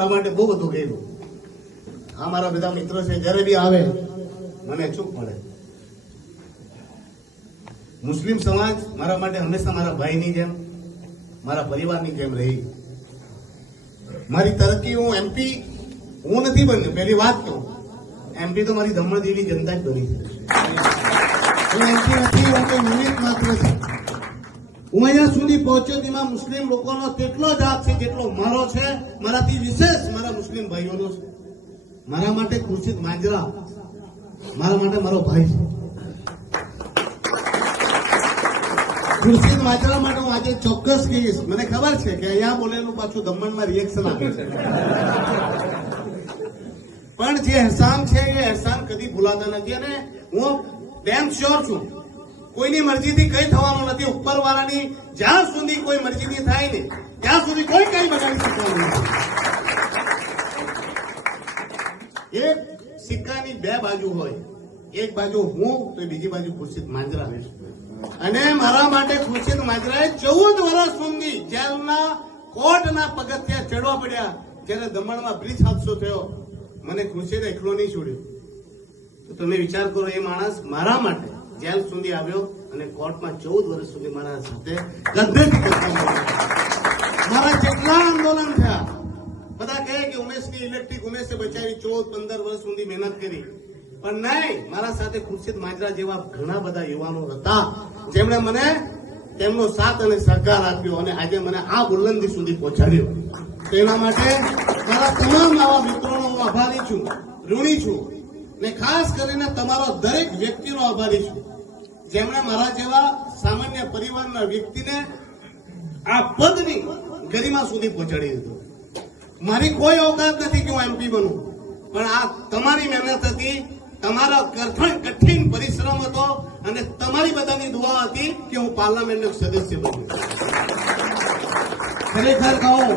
મારા માટે બહુ બધું કર્યું. આ મારા બધા મિત્રો છે, જ્યારે બી આવે, મને ચૂપ મળે. મુસ્લિમ સમાજ મારા માટે હંમેશા મારા ભાઈની જેમ, મારા પરિવારની જેમ રહી. મારી તરક્કી હું એમપી હું નથી બન્યો. પહેલી વાત કહું એમપી તો મારી જેવી જનતા જ બની. છે હું એમપી નથી, હું તો નિમિત્ત માત્ર છે. હું અહીંયા સુધી પહોંચ્યો તેમાં મુસ્લિમ લોકોનો તેટલો જ હાથ છે જેટલો મારો છે, મારાથી વિશેષ મારા મુસ્લિમ ભાઈઓનો છે. મારા માટે ખુરશીદ માંજરા, મારા માટે મારો ભાઈ છે. ખુરશીદ માંજરા માટે હું આજે ચોક્કસ કહીશ, મને ખબર છે કે અહીંયા બોલેલું પાછું દમણમાં રિએક્શન આપે છે. પણ જે અહેસાન છે, એ અહેસાન કદી ભૂલાતા નથી અને હું ડેમ શ્યોર છું કોઈની મરજીથી કઈ થવાનું નથી. ઉપરવાળાની જ્યાં સુધી કોઈ મરજીથી થાય ને ત્યાં સુધી કોઈ કઈ બગાડી શકવાનું નથી. એક સિક્કાની બે બાજુ હોય. એક બાજુ હું, તો બીજી બાજુ ખુરશીદ માંજરા અને મારા માટે ખુરશીદ માંજરાએ ચૌદ વર્ષ સુધી જેલના કોર્ટના પગથિયા ચડવા પડ્યા. જ્યારે દમણમાં બ્રિજ હાદસો થયો. મને ખુરશીદ એકલો નહીં છોડ્યો. તો તમે વિચાર કરો, એ માણસ મારા માટે જેલ સુધી આવ્યો અને કોર્ટમાં ચૌદ વર્ષ સુધી મારા સાથે. મારા જેટલા આંદોલન થયા, બધા કહે કે ઉમેશની ઇલેક્ટ્રિક ઉમેશે બચાવી ચૌદ, પંદર વર્ષ સુધી મહેનત કરી. પણ નહીં, મારા સાથે ખુરશીદ માજરા જેવા ઘણા બધા યુવાનો હતા, જેમણે મને તેમનો સાથ અને સહકાર આપ્યો અને આજે મને આ બુલંદી સુધી પહોંચાડ્યો. તેના માટે મારા તમામ આવા મિત્રોનો હું આભારી છું, ઋણી છું. ને ખાસ કરીને તમારો દરેક વ્યક્તિનો આભારી છું. જેમણે મારા જેવા સામાન્ય પરિવારના વ્યક્તિને આ પદની ગરિમા સુધી પહોંચાડી દીધો. મારી કોઈ અવકાત નથી કે હું એમપી બનું. પણ આ તમારી મહેનત હતી, તમારા કઠણ, કઠિન પરિશ્રમ હતો અને તમારી બધાની દુઆ હતી કે હું પાર્લામેન્ટનો સદસ્ય બન્યો. ખરેખર કહું